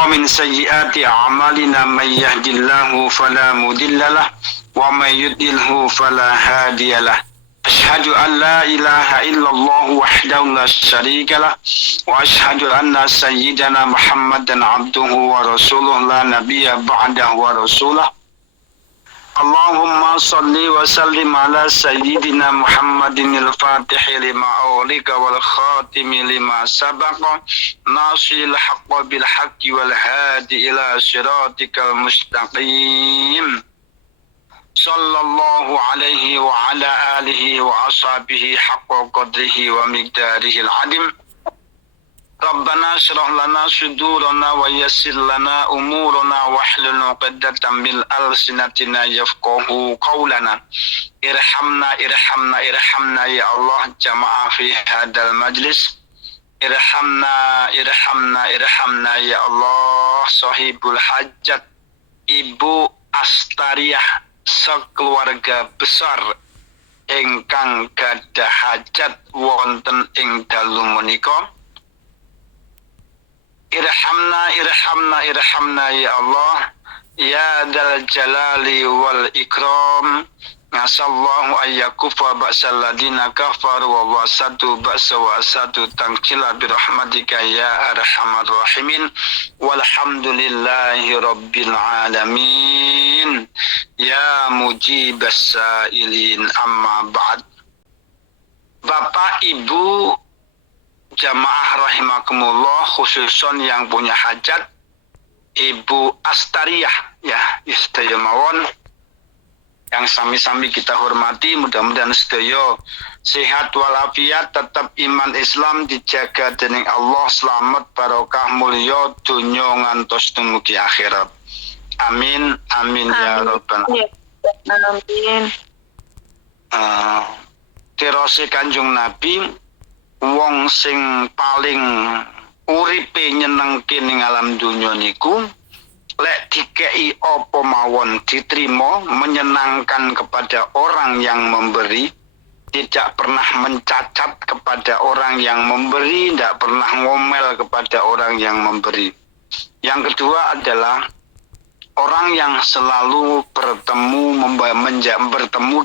ومن سيئات أعمالنا من يهد الله فلا مضل له ومن يضلل فلا هادي له أشهد أن لا إله إلا الله وحده لا شريك له وأشهد أن سيدنا محمدا عبده ورسوله لا نبي بعده ورسوله اللهم صل وسلم على سيدنا محمد الفاتح لما أغلق والخاتم لما سبق ناصر الحق بالحق والهادي إلى صراطك المستقيم صلى الله عليه وعلى آله وأصحابه حق قدره ومقداره العظيم ربنا اشرح لنا صدورنا ويسر لنا أمورنا واحلل عقدة من ألسنتنا يفقهوا قولنا ارحمنا يا الله جماعة في هذا المجلس irhamna ya Allah sahibul hajat Ibu Astariah sekeluarga besar ingkang gadah hajat wonten ing dalu menika irhamna ya Allah ya dzal jalali wal ikram nasallahu ayyakufa ba'sal ladina kafaru wa wasatu ba'sa wa asatu tangkila birahmatika ya arhamar rahimin walhamdulillahi rabbil alamin ya mujibas sailin amma ba'd. Bapak Ibu jamaah rahimakumullah, khususon yang punya hajat Ibu Astariah ya istaya mawon yang sami-sami kita hormati, mudah-mudahan sedaya sehat walafiat, tetap iman Islam dijaga dening Allah, selamat barokah mulya dunya ngantos dumugi akhirat. Amin amin ya rabbal alamin. Tirose Kanjeng Nabi, wong sing paling uripe nyenengke ning alam dunya niku lek dikei apa mawon diterima, menyenangkan kepada orang yang memberi, tidak pernah mencacat kepada orang yang memberi, tidak pernah ngomel kepada orang yang memberi. Yang kedua adalah orang yang selalu bertemu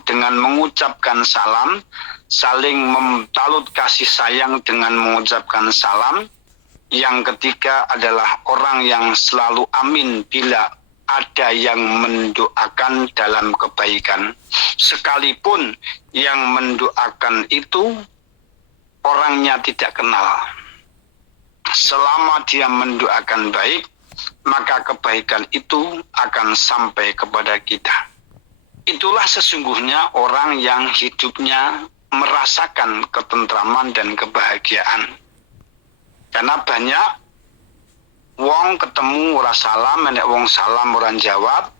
dengan mengucapkan salam, saling mentalut kasih sayang dengan mengucapkan salam. Yang ketiga adalah orang yang selalu amin bila ada yang mendoakan dalam kebaikan. Sekalipun yang mendoakan itu orangnya tidak kenal. Selama dia mendoakan baik, maka kebaikan itu akan sampai kepada kita. Itulah sesungguhnya orang yang hidupnya merasakan ketentraman dan kebahagiaan. Karena banyak wong ketemu ora salam, nek wong salam orang jawab,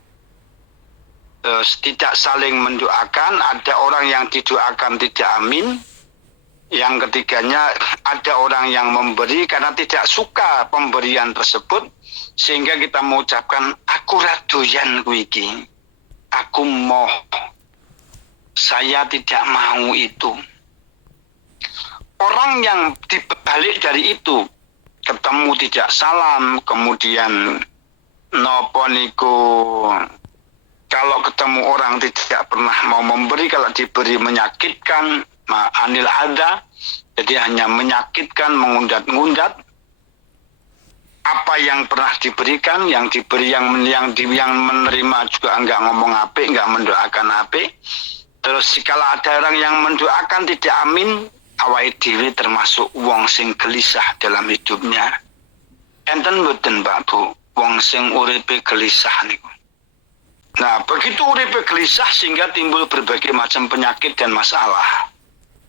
tidak saling mendoakan, ada orang yang didoakan tidak amin. Yang ketiganya ada orang yang memberi karena tidak suka pemberian tersebut, sehingga kita mengucapkan aku ra doyan kuwi iki. Aku mau, saya tidak mau itu. Orang yang dibalik dari itu, ketemu tidak salam, kemudian nopo niku, kalau ketemu orang tidak pernah mau memberi, kalau diberi menyakitkan, anil ada, jadi hanya menyakitkan, mengundat-ngundat. Apa yang pernah diberikan, yang diberi, yang menerima juga enggak ngomong apik, enggak mendoakan apik. Terus kalau ada orang yang mendoakan tidak amin, awake dhewe termasuk wong sing gelisah dalam hidupnya. Enten mboten Pak Bu, wong sing uripe gelisah niku. Nah, begitu uripe gelisah sehingga timbul berbagai macam penyakit dan masalah.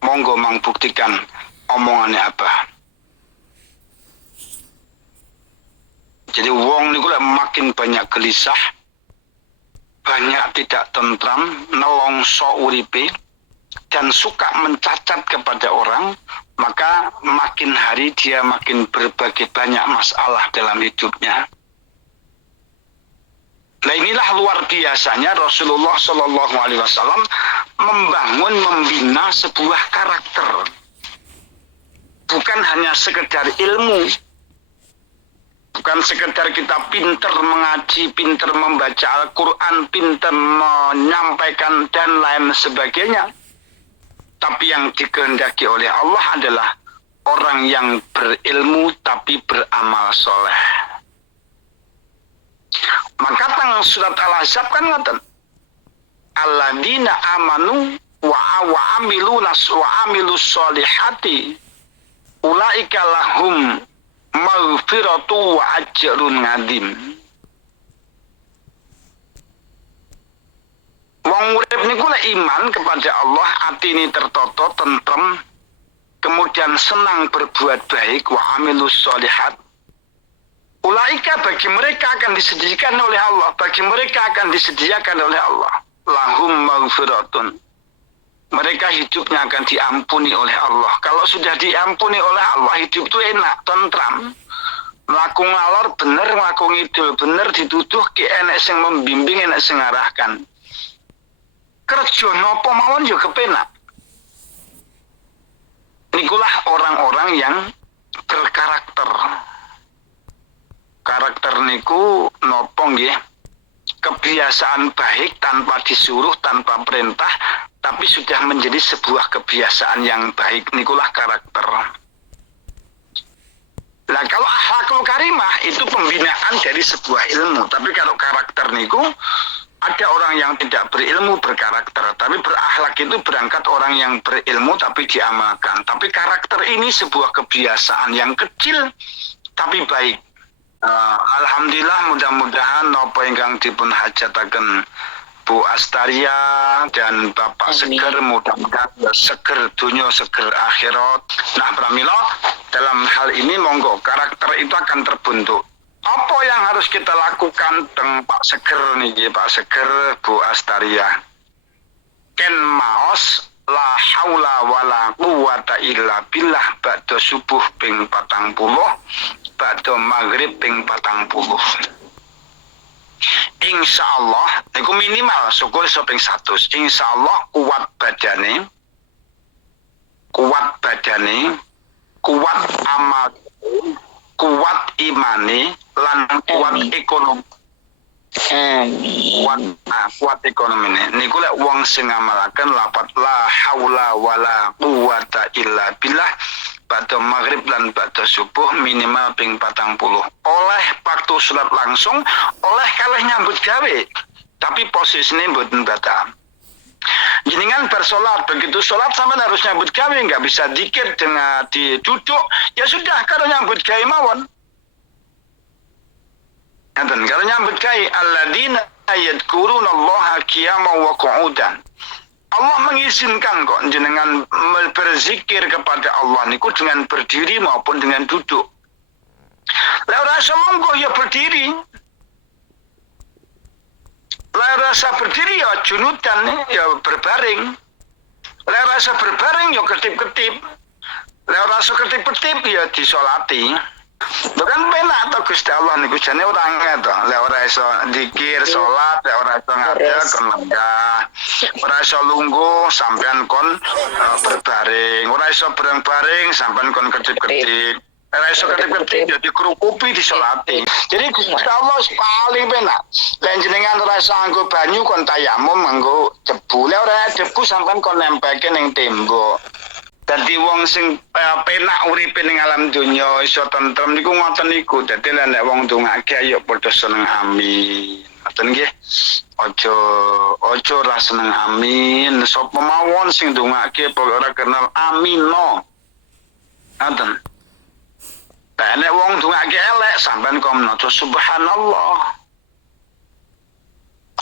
Monggo mang buktikan omongannya apa. Jadi wong niku lek makin banyak gelisah, banyak tidak tentram, nelongso uripe, dan suka mencacat kepada orang, maka makin hari dia makin berbagai banyak masalah dalam hidupnya. Nah, inilah luar biasanya Rasulullah SAW membina sebuah karakter. Bukan hanya sekedar ilmu, Bukan sekedar kita pinter mengaji, pinter membaca Al-Quran, pinter menyampaikan dan lain sebagainya. Tapi yang dikehendaki oleh Allah adalah orang yang berilmu tapi beramal soleh. Maka tang surat Al-Ahzab kan ngaten. Alladzina amanu wa amilus solihati ulaika lahum maghfiratu wa ajrun ngadim. Wong urip niku lek iman kepada Allah, ati ini tertoto, tentrem, kemudian senang berbuat baik, wa amilus solihat. Ulaika bagi mereka akan disediakan oleh Allah, bagi mereka akan disediakan oleh Allah. Lahum maghfiratun. Mereka hidupnya akan diampuni oleh Allah. Kalau sudah diampuni oleh Allah, hidup itu enak, tentram. Melaku ngalor bener, melaku ngidul bener, dituduh ke enek sing membimbing, enek sing ngarahkan. Kerja nopo mawon yo kepenak. Nikulah orang-orang yang berkarakter. Karakter niku nopo nggih? Kebiasaan baik tanpa disuruh, tanpa perintah, tapi sudah menjadi sebuah kebiasaan yang baik. Nikulah karakter. Nah, kalau akhlakul karimah itu pembinaan dari sebuah ilmu, tapi kalau karakter niku ada orang yang tidak berilmu berkarakter, tapi berakhlak itu berangkat orang yang berilmu tapi diamalkan. Tapi karakter ini sebuah kebiasaan yang kecil tapi baik. Alhamdulillah, mudah-mudahan napa ingkang dipun hajataken Bu Astaria dan Bapak Seger, mudah-mudahan seger dunia, seger akhirat. Nah, pramila dalam hal ini monggo karakter itu akan terbentuk. Apa yang harus kita lakukan dengan Pak Seger nih, Pak Seger, Bu Astaria? Ken maos la haula wala quwata illa billah ba'da subuh ping 40, ba'da maghrib ping 40. Insyaallah, niku minimal syukur ping 100. Insyaallah kuat badane, kuat amal, kuat imane, lan kuat ekonomi. Kuat ekonomi ini. Niku lek wong sing ngamalaken lapat la haula wala quwata illa billah pada maghrib lan pada subuh minimal ping 40. Oleh waktu sholat langsung, oleh kalih nyambut gawe. Tapi posisinya mboten batal. Jenengan bersolat, begitu sholat sama harus nyambut gawe, nggak bisa dikit dengan duduk, ya sudah kalau nyambut gawe mawon. Dan kalau nyambut gawe alladzina yadhkurunallaha qiyaman wa qu'udan. Allah mengizinkan kok jenengan berzikir kepada Allah niku dengan berdiri maupun dengan duduk. Lah rasa monggo ya berdiri. Lah rasa berdiri ya junudan ya berbaring. Lah rasa berbaring ya ketip-ketip. Lah rasa ketip-ketip ya disolati. Bukan penak to Gusti Allah niku jane ora ngeto. Lek ora iso zikir, salat, lek ora iso ngadeg kon lenggah. Ora iso lungguh sampean kon berbaring. Ora iso bareng-bareng sampean kon kedip-kedip. Ora iso kedip-kedip ya dikrukupi disolati. Jadi Gusti Allah paling penak. Lek jenengan ora iso nganggo banyu kon tayamum nganggo debu. Lek ora debu sampean kon nempelke ning tembok. Dadi wong sing penak uripe ning alam donya iso tentrem niku ngoten niku. Dadi nek wong ndongake ayo padha seneng amin. Ngoten nggih. Aja ra seneng amin. Sapa mawon sing ndongake pokoke ora kenal amin no. Ngoten. Nek wong ndongake elek sampean kok maca subhanallah.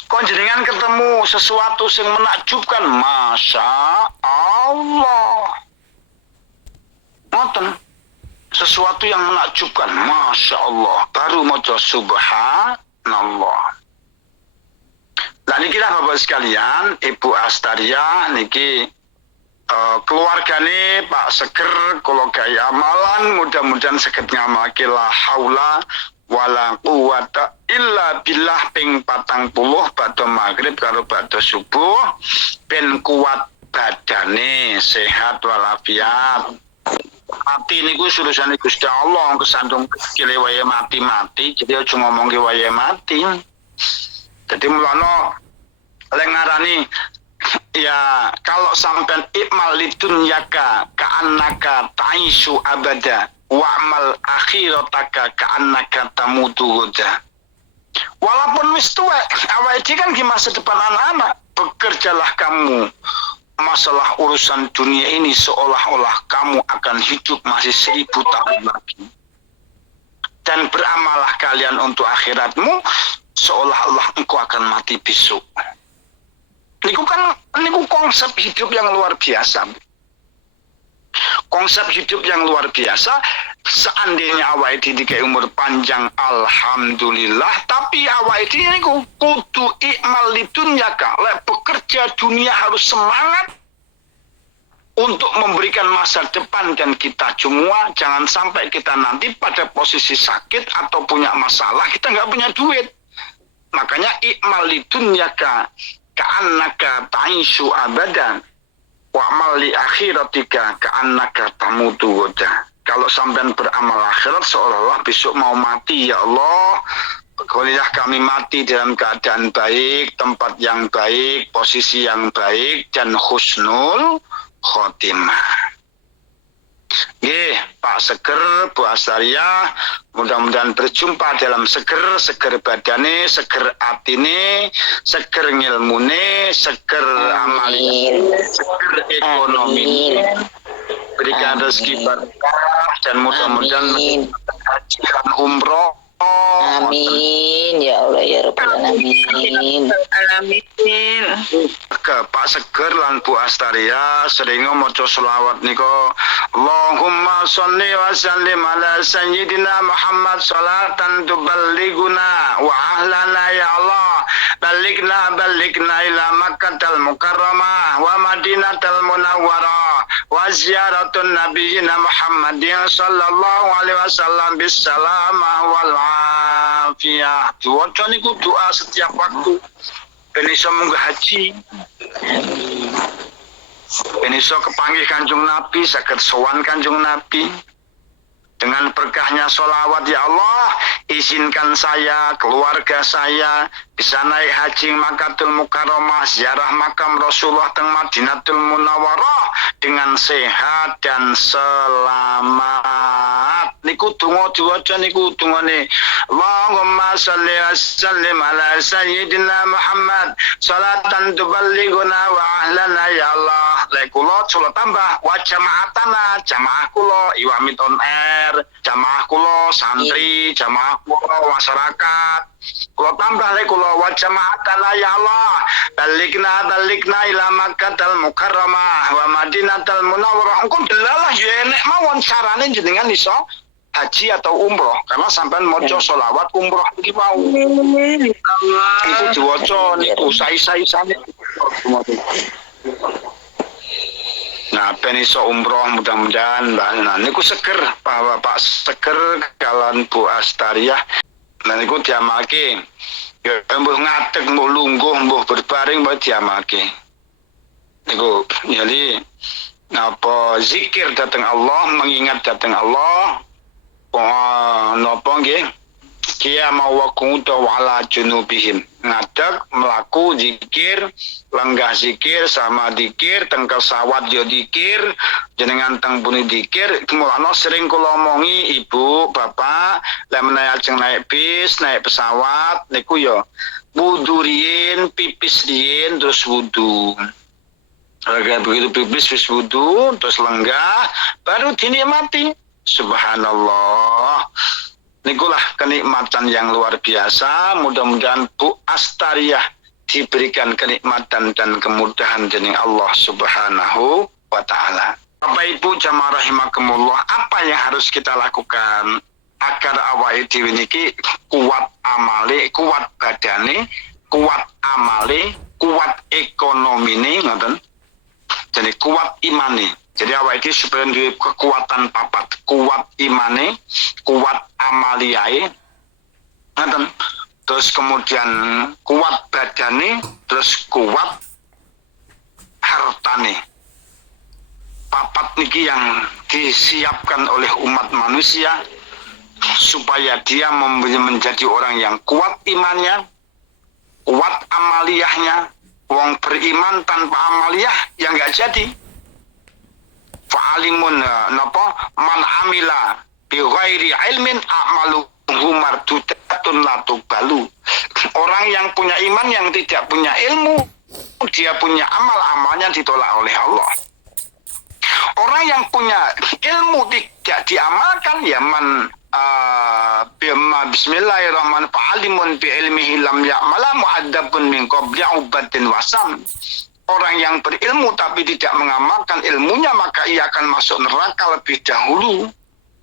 Kok jenengan ketemu sesuatu sing menakjubkan, masya Allah. Ngoten, sesuatu yang menakjubkan, masya Allah, baru maca subhanallah. Lah niki lah Bapak sekalian, Ibu Astaria niki keluargane Pak Seger kula gawe amalan mudah-mudahan saged ngamalake la haula wala quwata illa billah ping 40 pada maghrib karo pada subuh ben kuat badane sehat walafiat. Mati niku surusane Gusti Allah kesandung kile wae mati-mati, jadi aja ngomongke wae mati. Jadi mulane lek ngarani ya kalau sampean ikmal lidunyaka ka'annaka ta'ishu abada wa'mal akhirataka ka'annaka tamutu goda. Walaupun wis tuwek, awake kan di masa depan anak-anak, bekerjalah kamu masalah urusan dunia ini seolah-olah kamu akan hidup masih 1000 tahun lagi. Dan beramallah kalian untuk akhiratmu seolah-olah engkau akan mati besok. Niku konsep hidup yang luar biasa. Konsep hidup yang luar biasa. Seandainya awak itu dikai umur panjang, alhamdulillah. Tapi awak itu niku kudu ikmal lidunyaka. Lek bekerja dunia harus semangat untuk memberikan masa depan, dan kita semua jangan sampai kita nanti pada posisi sakit atau punya masalah kita nggak punya duit. Makanya ikmal lidunyaka ka'annaka ta'ishu abadan wa'mal li akhiratika ka'annaka tamutu goda. Kalau sampean beramal akhirat seolah-olah besok mau mati, ya Allah. Berilah kami mati dalam keadaan baik, tempat yang baik, posisi yang baik, dan husnul khotimah. Nggih, Pak Seger, Bu Astaria, mudah-mudahan berjumpa dalam seger badane, seger atine, seger ngilmune, seger amaline, seger ekonomi. Berikan rezeki berkah dan mudah-mudahan haji dan umroh. Amin ya Allah ya Rabbal alamin. Amin. Ke Pak Seger lan Bu Astaria sering maca selawat niko. Allahumma sholli wa sallim ala sayyidina Muhammad salatan tuballighuna wa ahlana ya Allah. Balikna ila Makkatal Mukarramah wa Madinatal Munawwarah wa ziyaratun nabiyina Muhammadin sallallahu alaihi wasallam bisalamah wal afiyah. Diwaca niku doa setiap waktu. Ben iso munggah haji. Ben iso kepanggih Kanjeng Nabi, saged sowan Kanjeng Nabi. Dengan berkahnya sholawat, ya Allah, izinkan saya, keluarga saya, bisa naik haji Makkatul Mukarramah, ziarah makam Rasulullah teng Madinatul Munawwarah dengan sehat dan selamat. Niku donga diwaca niku dongane. Allahumma shalli wa sallim ala sayyidina Muhammad salatan tuballighuna wa ahlana ya Allah. Lek kula kula tambah wa jamaatana, jamaah kula iwamit on air, jamaah kula santri, jamaah kula masyarakat. Kula tambah lek kula wa jamaatana ya Allah. Balikna ila Makkatal Mukarramah wa Madinatal Munawwarah. Engko delalah ya enek mawon carane jenengan iso haji atau umroh, karena sampean maca sholawat umroh iki mau. Iku diwaca niku sai-saisane. Nah, ben iso umroh mudah-mudahan Mbak. Niku seger Pak Seger kalan Bu Astaria. Nah niku diamalke. Ya mbuh ngadeg, mbuh lungguh, mbuh berbaring mbuh diamalke. Niku jadi napa zikir datang Allah, mengingat datang Allah. Napa nggih? Qiyama wa qu'uda wa ala junubihim. Ngadeg melaku zikir, lenggah zikir sama zikir, teng pesawat yo zikir, jenengan teng puni zikir. Mulane sering kula omongi Ibu, Bapak, lek menawi ajeng naik bis, naik pesawat niku yo wudu riyin, pipis riyin terus wudu. Harga begitu pipis wis wudu, terus lenggah, baru dinikmati. Subhanallah. Nikulah kenikmatan yang luar biasa. Mudah-mudahan Bu Astariah diberikan kenikmatan dan kemudahan dening Allah Subhanahu wa taala. Bapak Ibu jamaah rahimakumullah, apa yang harus kita lakukan agar awake dhewe niki kuat amale, kuat badane, kuat amale, kuat ekonomine, ngoten. Jadi kuat imane. Jadi awak iki supaya duwe kekuatan papat, kuat imane, kuat amaliae, ngoten. Terus kemudian kuat badane, terus kuat hartane. Papat niki yang disiapkan oleh umat manusia supaya dia menjadi orang yang kuat imannya, kuat amaliyahnya. Wong beriman tanpa amaliyah yang enggak jadi. Fa'alimun man amila bi ghairi ilmin a'maluhu mardudatun la tuqbalu. Orang yang punya iman yang tidak punya ilmu, dia punya amal-amalnya ditolak oleh Allah. Orang yang punya ilmu tidak diamalkan, ya man bismillahirrahmanirrahim fa'alimun bi ilmihi lam ya'mala mu'adzabun min qabli ubatin wasam. Orang yang berilmu tapi tidak mengamalkan ilmunya, maka ia akan masuk neraka lebih dahulu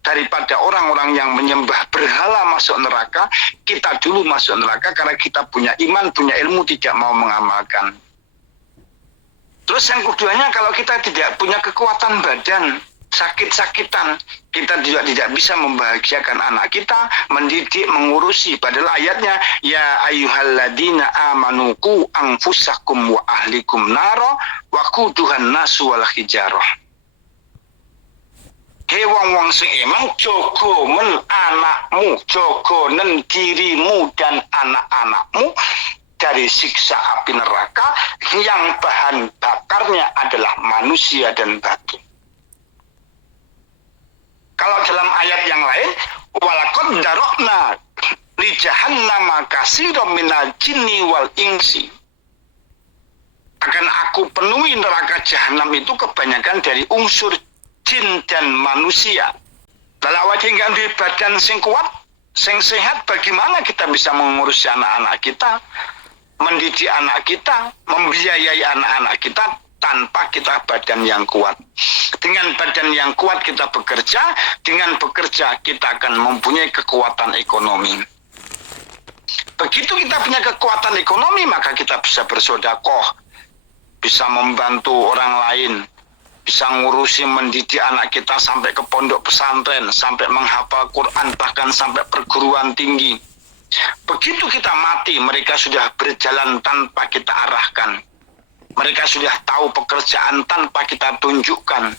daripada orang-orang yang menyembah berhala masuk neraka. Kita dulu masuk neraka karena kita punya iman, punya ilmu, tidak mau mengamalkan. Terus yang keduanya, kalau kita tidak punya kekuatan badan, sakit-sakitan, kita juga tidak bisa membahagiakan anak kita, mendidik, mengurusi. Padahal ayatnya, ya ayyuhalladzina amanu qu anfusakum wa ahlikum naro wa quduhan nasu wal hijarah. He wong-wong sing emang jogo men anakmu, jogo nen dirimu dan anak-anakmu dari siksa api neraka yang bahan bakarnya adalah manusia dan batu. Kalau dalam ayat yang lain, walaqad darokna li jahannama katsiran minal jinni wal insi. Akan aku penuhi neraka jahanam itu kebanyakan dari unsur jin dan manusia. Lalu awake enggak di badan sing kuat, sing sehat, bagaimana kita bisa mengurusi anak-anak kita, mendidik anak kita, membiayai anak-anak kita tanpa kita badan yang kuat. Dengan badan yang kuat kita bekerja, dengan bekerja kita akan mempunyai kekuatan ekonomi. Begitu kita punya kekuatan ekonomi, maka kita bisa bersedekah, bisa membantu orang lain, bisa ngurusi mendidik anak kita sampai ke pondok pesantren, sampai menghafal Quran, bahkan sampai perguruan tinggi. Begitu kita mati, mereka sudah berjalan tanpa kita arahkan. Mereka sudah tahu pekerjaan tanpa kita tunjukkan.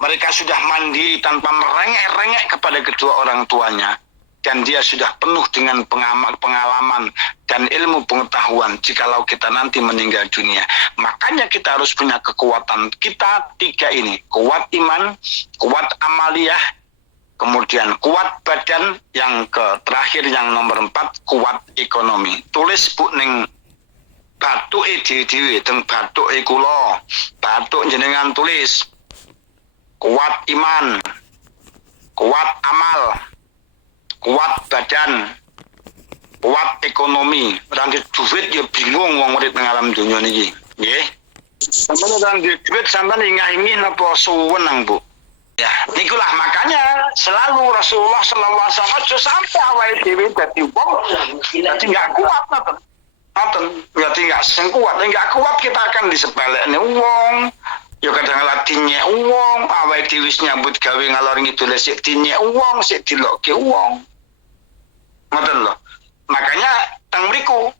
Mereka sudah mandiri tanpa merengek-rengek kepada kedua orang tuanya. Dan dia sudah penuh dengan pengalaman dan ilmu pengetahuan jikalau kita nanti meninggal dunia. Makanya kita harus punya kekuatan. Kita tiga ini, kuat iman, kuat amaliyah, kemudian kuat badan, yang terakhir yang nomor 4, kuat ekonomi. Tulis Bu ning batuk dhewe teng batuk kula. Batuk jenengan tulis. Kuat iman, kuat amal, kuat badan, kuat ekonomi. Ranti duit ya bingung wong urip nang alam donya niki. Nggih. Sampeyan ranti duit sampeyan ingin napa suwenang, Bu? Ya, nikulah makanya selalu Rasulullah sallallahu alaihi wasallam sampai awake dhewe dadi wong dadi enggak kuat ngoten. Ngoten, berarti enggak sing kuat, enggak kuat kita akan disepelekne wong. Ya kadang kala dinyek wong, awake dhewe wis nyambut gawe ngalor ngidul sik dinyek wong, sik dilokke wong. Ngoten lho. Makanya teng mriku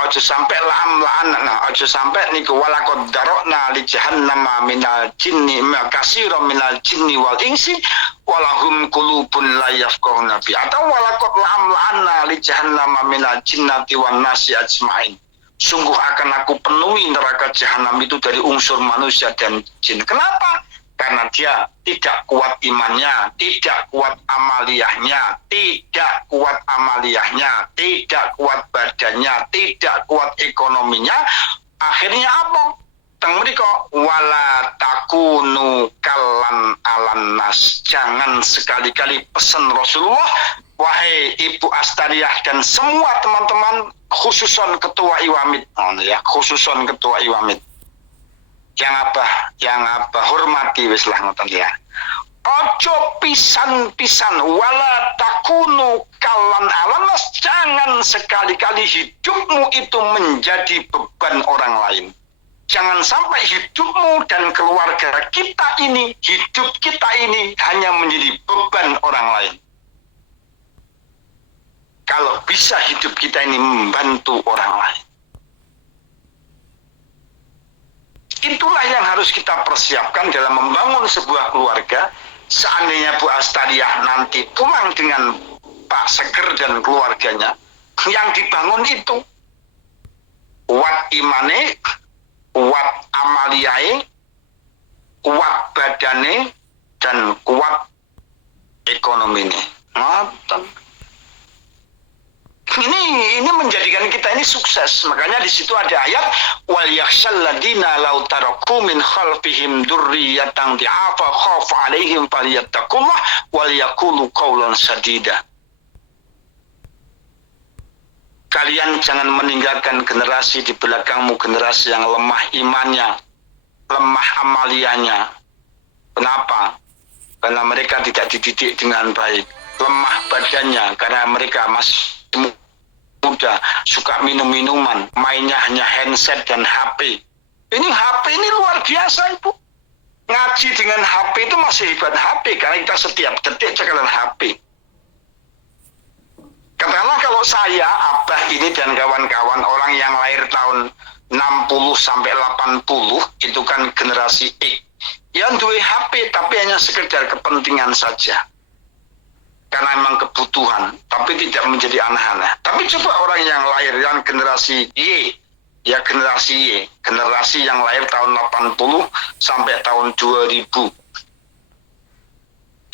aja sampai lam-laan, aja sampai niku walaqad darokna li jahannama minal jinni katsiran minal jinni wal insi walahum qulubun la yafqahuna bi, atau walaqad lam-la'anna li jahannama minal jinnati wan nasi ajmain. Sungguh akan aku penuhi neraka jahanam itu dari unsur manusia dan jin. Kenapa? Karena dia tidak kuat imannya, tidak kuat amaliyahnya, tidak kuat badannya, tidak kuat ekonominya. Akhirnya apa? Teng mriko wala takunu kalan alan nas. Jangan sekali-kali pesan Rasulullah, wahai Ibu Astariyah dan semua teman-teman, khususon ketua Iwamid, khususon ketua Iwamid. Yang apa hormati wis lah ngoten ya. Ojo pisan-pisan wala takunu kalan alanas, jangan sekali-kali hidupmu itu menjadi beban orang lain. Jangan sampai hidupmu dan keluarga kita ini, hidup kita ini hanya menjadi beban orang lain. Kalau bisa hidup kita ini membantu orang lain. Itulah yang harus harus kita persiapkan dalam membangun sebuah keluarga. Seandainya Bu Astariah nanti pulang dengan Pak Seger dan keluarganya, yang dibangun itu kuat imane, kuat amaliae, kuat badane, dan kuat ekonominya. Ini menjadikan kita ini sukses. Makanya di situ ada ayat wal yakhshal ladina law taraku min khalfihim dzurriyyatan di'afa khafu 'alaihim falyattaqullah wal yaqulu qawlan sadida. Kalian jangan meninggalkan generasi di belakangmu, generasi yang lemah imannya, lemah amaliannya. Kenapa? Karena mereka tidak dididik dengan baik. Lemah badannya karena mereka masih muda, suka minum-minuman, mainnya hanya handset dan HP. Ini HP ini luar biasa, Ibu. Ngaji dengan HP itu masih hebat HP, karena kita setiap detik cekalan HP. Katakanlah kalau saya, Abah ini dan kawan-kawan orang yang lahir tahun 60 sampai 80, itu kan generasi X. Yang duwe HP tapi hanya sekedar kepentingan saja. Karena memang kebutuhan, tapi tidak menjadi anak-anak. Tapi coba orang yang lahir yang generasi Y, ya generasi Y, generasi yang lahir tahun 80 sampai tahun 2000.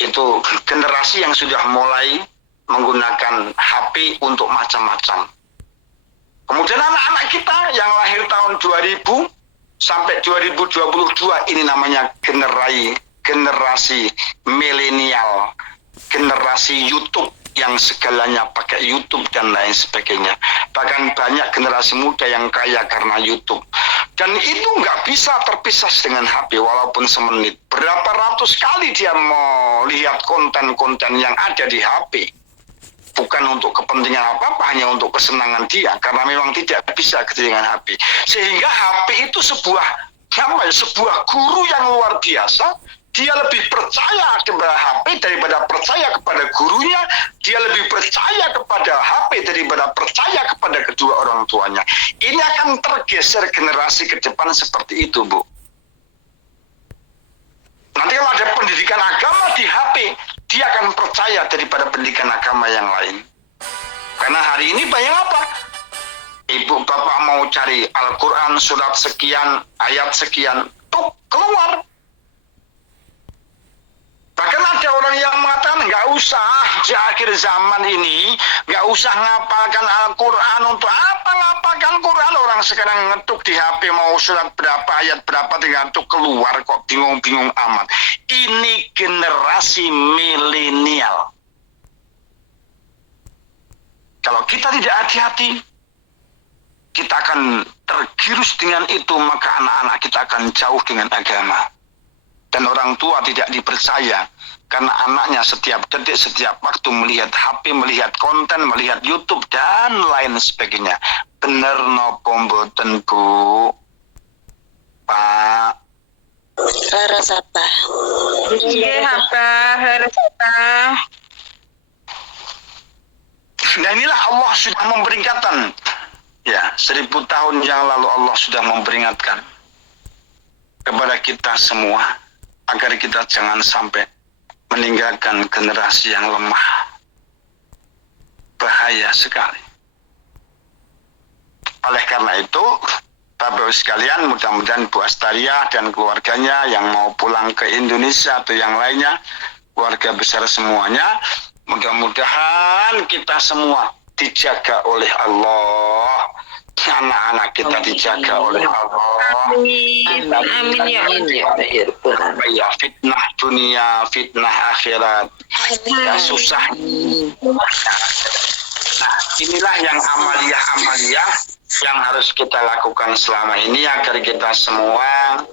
Itu generasi yang sudah mulai menggunakan HP untuk macam-macam. Kemudian anak-anak kita yang lahir tahun 2000 sampai 2022, ini namanya generasi milenial, generasi YouTube yang segalanya pakai YouTube dan lain sebagainya. Bahkan banyak generasi muda yang kaya karena YouTube. Dan itu nggak bisa terpisah dengan HP walaupun semenit. Berapa ratus kali dia mau lihat konten-konten yang ada di HP. Bukan untuk kepentingan apa-apa, hanya untuk kesenangan dia, karena memang tidak bisa dengan HP. Sehingga HP itu sebuah guru yang luar biasa. Dia lebih percaya kepada HP daripada percaya kepada gurunya. Dia lebih percaya kepada HP daripada percaya kepada kedua orang tuanya. Ini akan tergeser generasi ke depan seperti itu, Bu. Nanti kalau ada pendidikan agama di HP, dia akan percaya daripada pendidikan agama yang lain. Karena hari ini banyak apa? Ibu bapak mau cari Al-Quran surat sekian, ayat sekian, tuh keluar. Bahkan ada orang yang mengatakan nggak usah di akhir zaman ini, nggak usah ngapalkan Al-Quran. Untuk apa ngapalkan Quran? Orang sekarang ngetuk di HP mau surat berapa, ayat berapa, tinggal ngetuk keluar kok bingung-bingung amat. Ini generasi milenial. Kalau kita tidak hati-hati, kita akan tergerus dengan itu, maka anak-anak kita akan jauh dengan agama. Dan orang tua tidak dipercaya karena anaknya setiap detik, setiap waktu melihat HP, melihat konten, melihat YouTube dan lain sebagainya. Bener nopo mboten, Bu? Pak? Laras apa? Iya, laras apa? Nah inilah Allah sudah memperingatkan. Ya, 1000 tahun yang lalu Allah sudah memperingatkan kepada kita semua agar kita jangan sampai meninggalkan generasi yang lemah. Bahaya sekali. Oleh karena itu, Bapak Ibu sekalian, mudah-mudahan Bu Astariah dan keluarganya yang mau pulang ke Indonesia atau yang lainnya, keluarga besar semuanya, mudah-mudahan kita semua dijaga oleh Allah. Anak-anak kita dijaga oleh Allah. Amin. Amin ya Allah. Ya, fitnah dunia, fitnah akhirat. Ya, susah. Nah, inilah yang amaliyah-amaliyah yang harus kita lakukan selama ini agar kita semua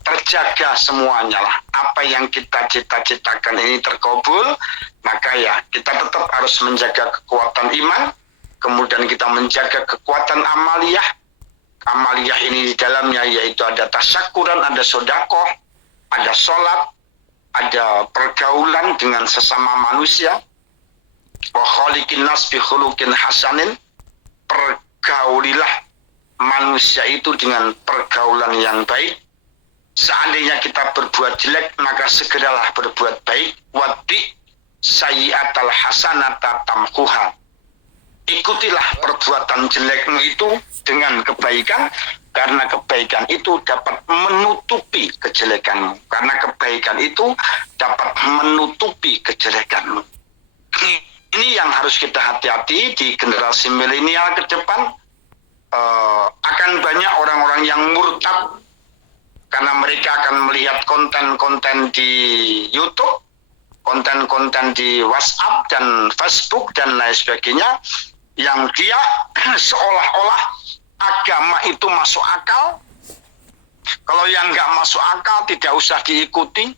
terjaga semuanya lah. Apa yang kita cita-citakan ini terkabul, maka ya kita tetap harus menjaga kekuatan iman, kemudian kita menjaga kekuatan amaliyah. Amaliyah ini di dalamnya yaitu ada tasyakuran, ada sodakoh, ada sholat, ada pergaulan dengan sesama manusia. Wa khaliqin nas bi khuluqin hasanin, pergaulilah manusia itu dengan pergaulan yang baik. Seandainya kita berbuat jelek, maka segeralah berbuat baik. Waddi sayyi'atal hasanata tamhuha. Ikutilah perbuatan jelekmu itu dengan kebaikan, karena kebaikan itu dapat menutupi kejelekanmu. Karena kebaikan itu dapat menutupi kejelekanmu. Ini yang harus kita hati-hati di generasi milenial ke depan. Akan banyak orang-orang yang murtad karena mereka akan melihat konten-konten di YouTube, konten-konten di WhatsApp dan Facebook dan lain sebagainya, yang dia seolah-olah agama itu masuk akal. Kalau yang nggak masuk akal tidak usah diikuti.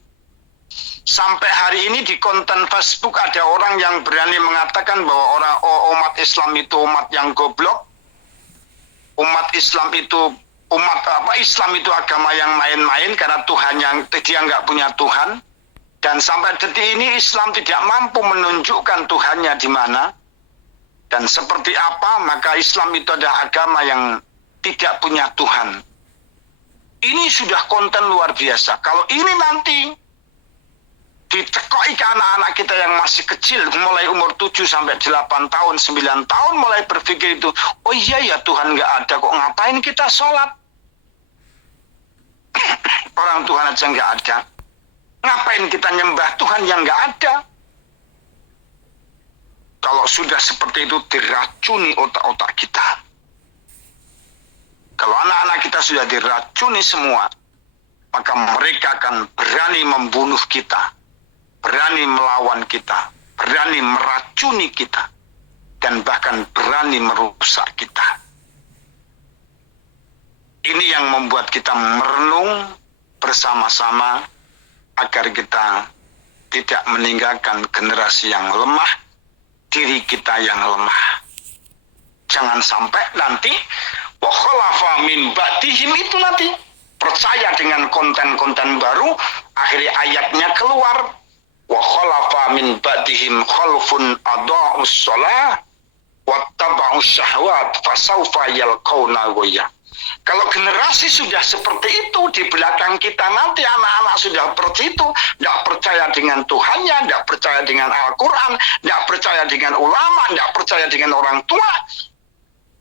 Sampai hari ini di konten Facebook ada orang yang berani mengatakan bahwa umat Islam itu umat yang goblok. Islam itu agama yang main-main karena Tuhan yang dia nggak punya Tuhan. Dan sampai detik ini Islam tidak mampu menunjukkan Tuhannya di mana dan seperti apa, maka Islam itu adalah agama yang tidak punya Tuhan. Ini sudah konten luar biasa. Kalau ini nanti ditekoi ke anak-anak kita yang masih kecil, mulai umur 7 sampai 8 tahun, 9 tahun mulai berpikir itu, oh iya ya Tuhan nggak ada, kok ngapain kita sholat? Orang Tuhan aja nggak ada. Ngapain kita nyembah Tuhan yang nggak ada? Kalau sudah seperti itu diracuni otak-otak kita. Kalau anak-anak kita sudah diracuni semua, maka mereka akan berani membunuh kita, berani melawan kita, berani meracuni kita, dan bahkan berani merusak kita. Ini yang membuat kita merenung bersama-sama agar kita tidak meninggalkan generasi yang lemah, diri kita yang lemah. Jangan sampai nanti wa khalafa min ba'dihim itu nanti percaya dengan konten-konten baru, akhirnya ayatnya keluar, wa khalafa min ba'dihim khalfun adaa'us shalah wattaba'us syahwat fasawfa yalqauna ghayya. Kalau generasi sudah seperti itu di belakang kita, nanti anak-anak sudah seperti itu, tidak percaya dengan Tuhannya, tidak percaya dengan Al-Quran, tidak percaya dengan ulama, tidak percaya dengan orang tua,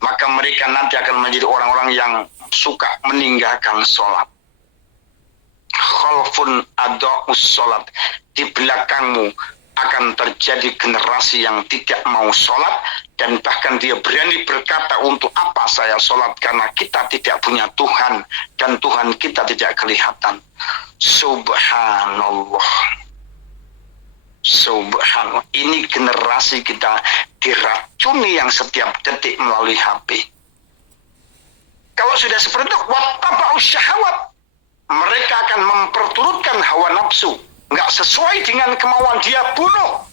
maka mereka nanti akan menjadi orang-orang yang suka meninggalkan sholat. Khalfun adaa'us sholat. Di belakangmu akan terjadi generasi yang tidak mau sholat, dan bahkan dia berani berkata, untuk apa saya sholat, karena kita tidak punya Tuhan dan Tuhan kita tidak kelihatan. Subhanallah. Subhanallah. Ini generasi kita diracuni yang setiap detik melalui HP. Kalau sudah seperti itu, wattaba'us syahwat, mereka akan memperturutkan hawa nafsu. Nggak sesuai dengan kemauan dia, bunuh.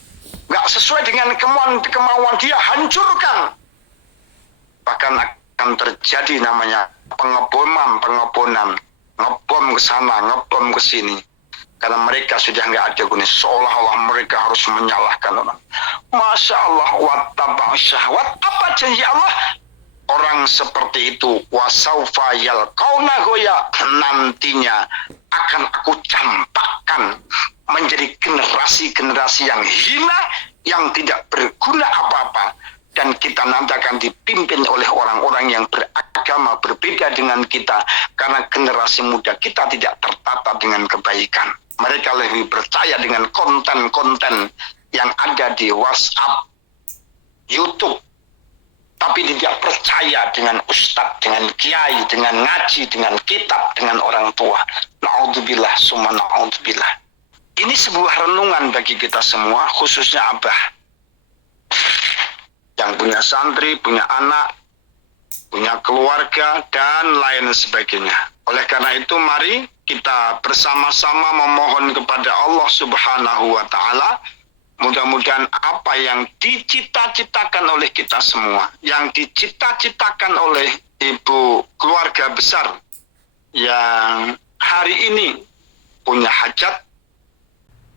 Nggak sesuai dengan kemauan dia, hancurkan. Bahkan akan terjadi namanya pengeboman, ngebom ke sana, ngebom ke sini. Karena mereka sudah nggak ada gunanya, seolah-olah mereka harus menyalahkan orang. Masya Allah, wattaba'us syahwat. Apa janji Allah? Orang seperti itu, wasaufa yalqauna ghayya, nantinya akan aku campakkan menjadi generasi-generasi yang hina, yang tidak berguna apa-apa, dan kita nanti akan dipimpin oleh orang-orang yang beragama berbeda dengan kita, karena generasi muda kita tidak tertata dengan kebaikan. Mereka lebih percaya dengan konten-konten yang ada di WhatsApp, YouTube, tapi tidak percaya dengan ustadz, dengan kiai, dengan ngaji, dengan kitab, dengan orang tua. Na'udzubillah, summa na'udzubillah. Ini sebuah renungan bagi kita semua, khususnya abah. Yang punya santri, punya anak, punya keluarga, dan lain sebagainya. Oleh karena itu, mari kita bersama-sama memohon kepada Allah Subhanahu wa Ta'ala. Mudah-mudahan apa yang dicita-citakan oleh kita semua, yang dicita-citakan oleh ibu keluarga besar yang hari ini punya hajat,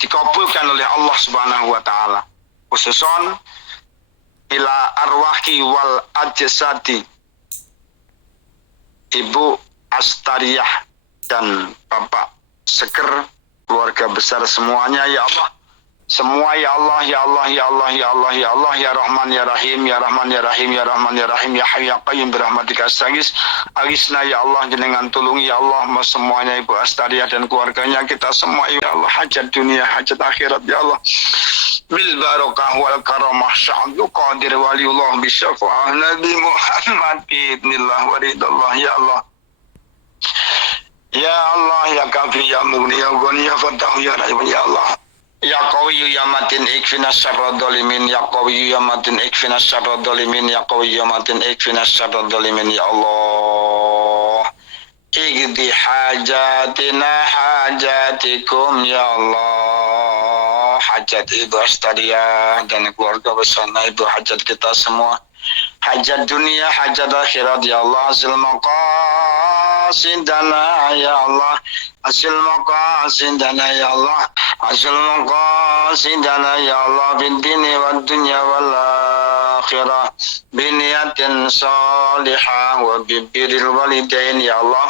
dikabulkan oleh Allah Subhanahu wa Ta'ala. Khususon ila arwahi wal ajsadi Ibu Astariah dan Bapak Seger, keluarga besar semuanya ya Allah. Semua ya Allah, ya Allah, ya Allah, ya Allah, ya Allah, ya Rahman, ya Rahim, ya Rahman, ya Rahim, ya Rahman, ya Rahim, ya Hayy, ya Qayyum birahmatika astaghis. Agisna ya Allah, jenengan tulungi ya Allah, semuanya Ibu Astariah dan keluarganya, kita semua ya Allah, hajat dunia, hajat akhirat ya Allah. Bil barakah wal karamah sya'du qadir waliullah bisyafa'ah Nabi Muhammad biidnillah waridallah ya Allah. Ya Allah, ya Kafi, ya Mughni, ya Ghani, ya Fattah, ya Rahim, ya Allah. Ya Qawiyyu ya Matin ikfina syarra dhalimin, ya Qawiyyu ya Matin ikfina syarra dhalimin, ya Qawiyyu ya Matin ikfina syarra dhalimin ya Allah. Igdi hajatina hajatikum ya Allah. Hajat Ibu Astariah dan keluarga besar Ibu, hajat kita semua. Hajat dunia, hajat akhirat ya Allah. Hasil maqasidana ya Allah. Hasil maqasidana ya Allah. Hasil maqasidana ya Allah. Bintini wa dunya wal akhirah. Biniyatin salihah wa bibiril walidain ya Allah.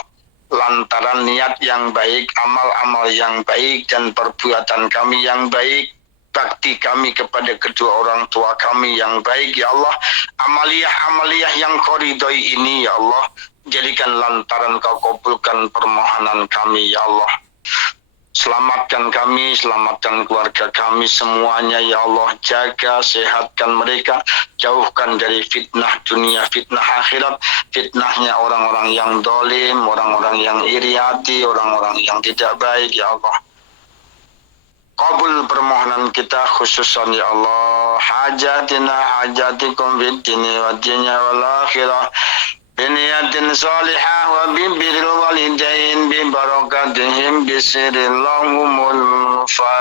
Lantaran niat yang baik, amal-amal yang baik, dan perbuatan kami yang baik, bakti kami kepada kedua orang tua kami yang baik ya Allah. Amaliyah-amaliyah yang kau ridhoi ini ya Allah, jadikan lantaran kau kabulkan permohonan kami ya Allah. Selamatkan kami, selamatkan keluarga kami semuanya ya Allah. Jaga, sehatkan mereka, jauhkan dari fitnah dunia, fitnah akhirat, fitnahnya orang-orang yang dolim, orang-orang yang iri hati, orang-orang yang tidak baik ya Allah. Kabul permohonan kita khususan ya Allah. Hajatina hajatikum fid dini wa dunya wal akhirah. Biniyatin salihah wa bibiril walidain bi barakatihim bisirillahumul Fatihah.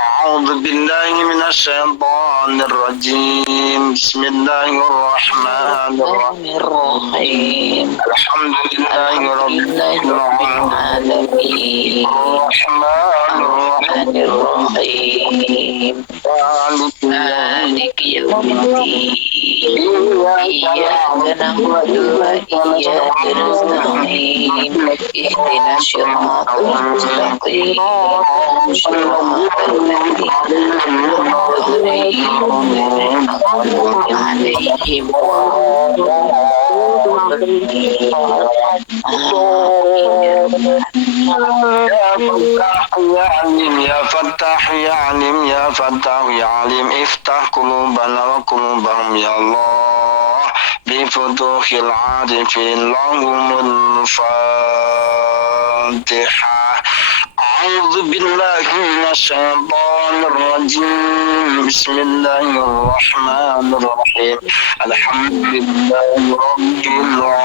A'udzu billahi minasyaitonir rajim. Bismillahirrahmanirrahim. Alhamdulillahirabbil alamin. Arrahmanirrahim. Maliki yaumiddin. Iyyaka na'budu wa iyyaka nasta'in. Ihdinas siratal mustaqim. Siratal ladzina Ya Fattah ya Alim, ya Fattah ya Alim, iftah qulubana wa qulubahum ya Allah bi futuhil arifin lahumul Fatihah. A'udzu billahi minasyaitonir rajim. Bismillahirrahmanirrahim. Alhamdulillahi rabbil alamin.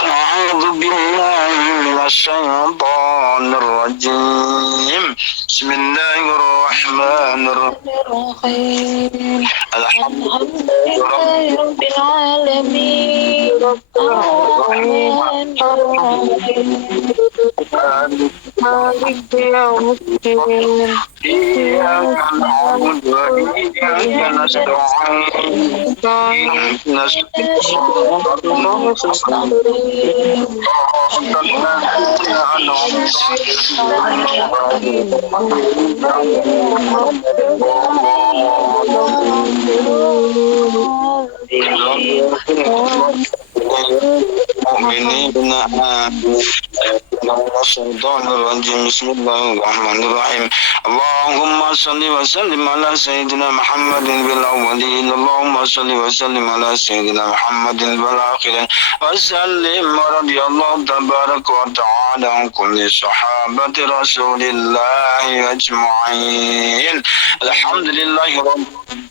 أعوذ بالله من الشيطان الرجيم. بسم الله الرحمن الرحيم. الحمد لله رب العالمين. الرحمن الرحيم. مالك يوم الدين. إياك نعبد وإياك نستعين. اهدنا الصراط المستقيم. Bismillahirrahmanirrahim. Allahumma salli wa sallim ala sayyidina Muhammadin bil awwalin. Allahumma salli wa sallim ala sayyidina Muhammadin bil akhirin. Wa sallim wa radiyallahu tabaraka wa ta'ala an kulli sahabati Rasulillahi ajma'in. Alhamdulillahi rabbil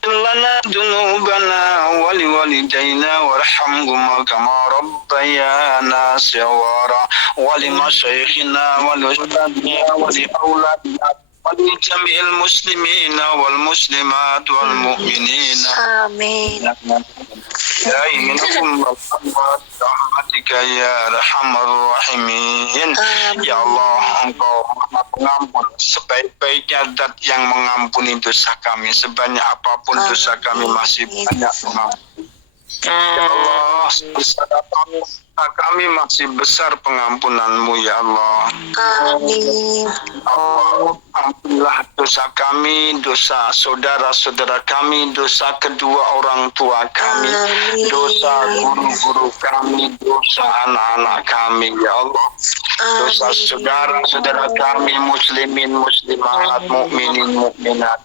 لنا ذنوبنا ولوالدينا وارحمهما كما ربيانا صغارا ولمشايخنا ولأستاذنا ولأولادنا ولجميع المسلمين والمسلمات والمؤمنين آمين. إنكم rahmatika ya arhamar rahimin. Ya Allah, Engkau Maha Pengampun, sebaik-baiknya zat yang mengampuni dosa kami, sebanyak apapun dosa kami masih banyak pengampun. Ya Allah, sebesar apapun kami masih besar pengampunanmu ya Allah. Amin. Allah, ampunilah dosa kami, dosa saudara-saudara kami, dosa kedua orang tua kami, dosa guru-guru kami, dosa anak-anak kami ya Allah. Dosa saudara-saudara kami, muslimin, muslimat, mukminin, mukminat,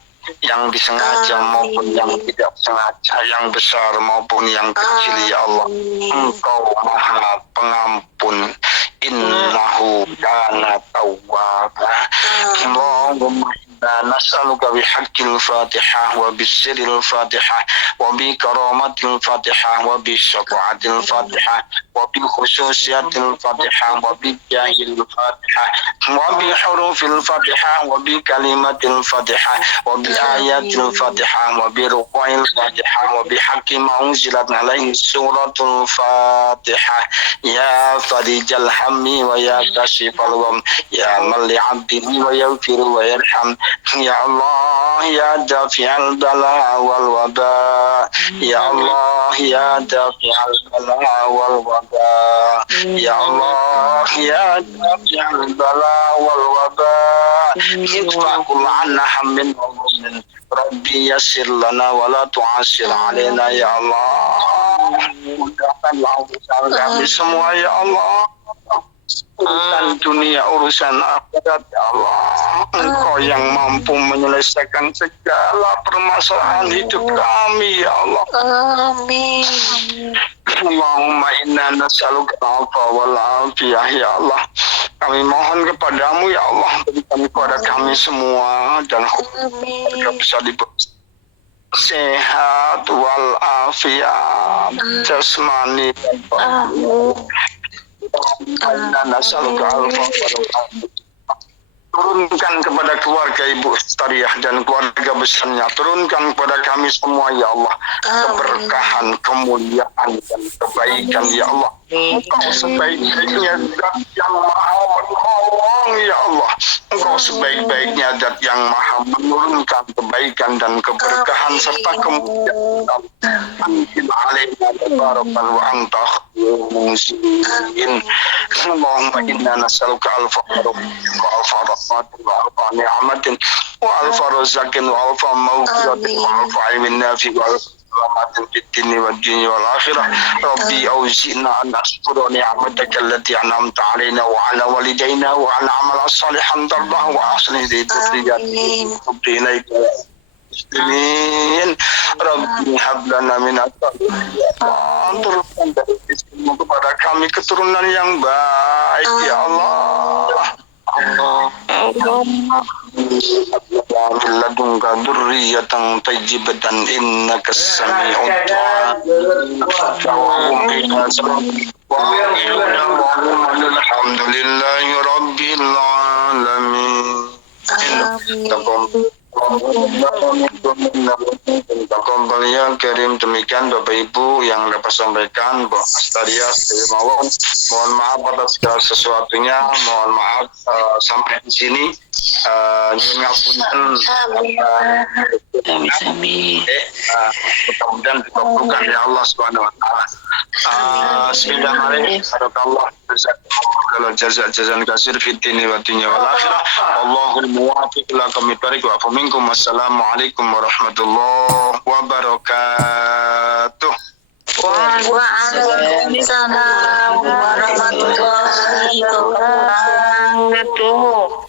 yang disengaja maupun yang tidak sengaja, yang besar maupun yang kecil ya Allah. Engkau Maha Pengampun. Innahu kana tawwaba. Allahumma نسألك بحق الفاتحة وبسر الفاتحة وبكرامة الفاتحة وبشفاعة الفاتحة وبخصوصية الفاتحة وبجاه الفاتحة وبحروف الفاتحة وبكلمة الفاتحة وبآيات الفاتحة وبركوع الفاتحة وبحق ما أنزلت عليه سورة الفاتحة يا فرج الهم ويا كاشف الغم يا من لعبده ويغفر ويرحم يا الله يا دافع البلاء والوباء يا الله يا دافع البلاء والوباء يا الله يا دافع البلاء والوباء ادفع كل عنا هم وغم ربي يسر لنا ولا تعسر علينا يا الله mudahkanlah urusan kami semua ya Allah, urusan dunia, urusan akhirat ya Allah. Engkau yang mampu menyelesaikan segala permasalahan hidup kami ya Allah. Amin. Allahumma inna nas'aluka al-'afwa wal 'afiyah ya Allah. Kami mohon kepadamu ya Allah, berikan kepada kami semua dan keluarga bisa diberi sehat wal afiat jasmani dan rohani. Turunkan kepada keluarga Ibu Stariah dan keluarga besarnya, turunkan kepada kami semua ya Allah keberkahan, kemuliaan dan kebaikan ya Allah. Engkau sebaik-baiknya zat yang maha menolong ya Allah. Engkau sebaik-baiknya zat yang maha menurunkan kebaikan dan keberkahan serta kemuliaan. Anzil alaina tabarakan wa anta khairul munzilin. Allahumma inna nas'aluka al-faqra wa al-farahmat wa al-ni'matin wa al-farazakin wa al-mawqiratin wa al-ilmin nafi wa سلامات في الدين والدين والآخرة. ربي أوزئنا أن نشكر نعمتك التي أنعمت علينا وعلى والدينا وأن نعمل صالحا ترضاه وأصلح ذريتنا إليك المسلمين. ربي هب لنا من الصالحين. Turunkan dari rizkimu kepada kami keturunan yang baik ya Allah. Allahumma min ladunka dzurriyyatan thayyibatan innaka as-sami'ud du'a. Alhamdulillahi rabbil alamin. Taqabbal ya Karim. Demikian Bapak Ibu yang dapat sampaikan Mbak Astaria Mawon. Mohon maaf atas segala sesuatunya. Mohon maaf sampai di sini. Ngapunten. Mudah-mudahan dikabulkan ya Allah Subhanahu wa taala. Bismillahirrahmanirrahim. Barakallah. Kalau jazaan kasir fitini wa dunya wal akhirah. Allahul muwaffiq ila qawmit thariq wa afu minkum. Wassalamualaikum warahmatullahi wabarakatuh. Waalaikumsalam. wabarakatuh.